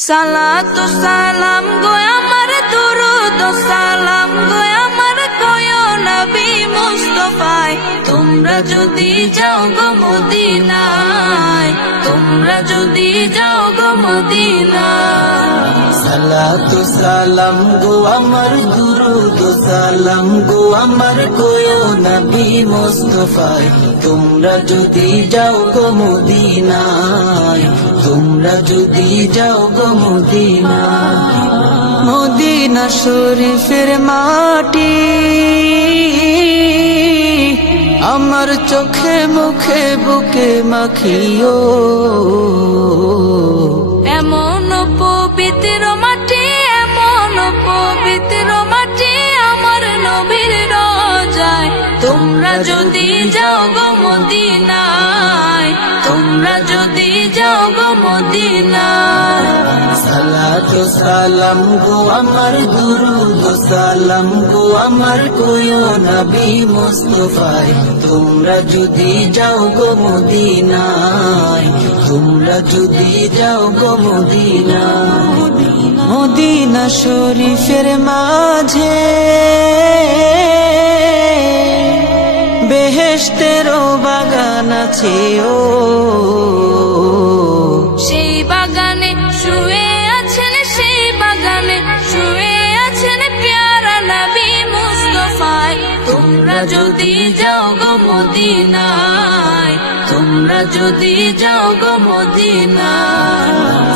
সালাতু সালাম গো আমার দুরুদ সালাম গো আমার কয়ো নবী মুস্তাফায় তোমরা যদি যাও গো মদিনায় তোমরা যদি যাও গো মদিনায় সালাতু সালাম গো আমার দুরুদ সালাম গো আমার কয়ো নবী মুস্তাফায় তোমরা যদি যাও গো মদিনায় তোমরা যদি যাও গো মদিনায় মদিনা শরীফের মাটি আমার চোখে মুখে বুকে মাখিও এমন পবিত্র মাটি এমন পবিত্র মাটি আমার নবীর রোজায় তোমরা যদি যাও গো মদিনায় তোমরা যদি যাও গো মদিনায় সালাতু সালাম গো আমার দুরুদ সালাম গো আমার কয়ো নবী মুস্তাফায় তোমরা যদি যাও গো মদিনায় তোমরা যদি যাও গো মদিনায় মদিনা শরীফের মাঝে বেহেশতেরও বাগান আছে ও সেই বাগানে শুয়ে আছেন সেই বাগানে শুয়ে আছেন প্যারা নবী মুস্তাফায় তোমরা যদি যাও গো মদিনায় তোমরা যদি যাও গো মদিনায়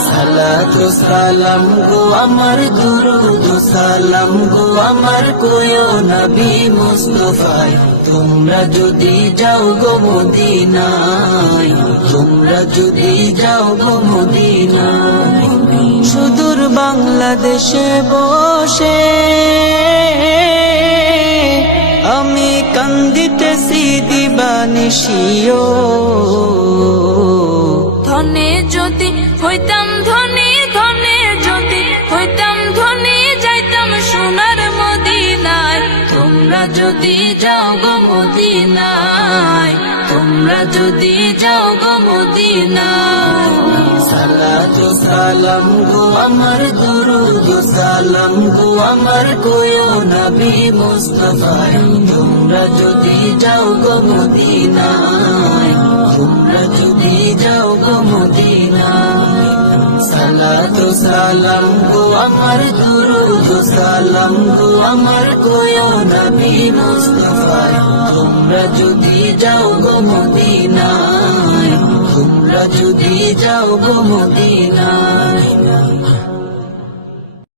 সালাতু সালাম গো আমার দুরুদ সালাম গো আমার কয়ো নবী মুস্তাফায় তোমরা যদি যাও গো মদিনায় তোমরা যদি যাও গো মদিনায় সুদূর বাংলাদেশে বসে আমি কান্দিতেছি দিবানিশিও ধনে যদি হইতাম ধনী ধনে যদি হইতাম ধনী যাইতাম সোনার মদিনায় তোমরা যদি যাও গো মদিনায় তোমরা যদি যাও গো মদিনায় সালাতু সালাম গো আমার দুরুদ সালাম গো আমার কয়ো নবী মুস্তাফায় তোমরা যদি যাও গো মদিনায় তোমরা যদি যাও গো মদিনায় সালাতু সালাম গো আমার দুরুদ সালাম গো আমার কয়ো নবী মুস্তাফায় তোমরা যদি যাও গো মদিনায় তোমরা যদি যাও গো মদিনায়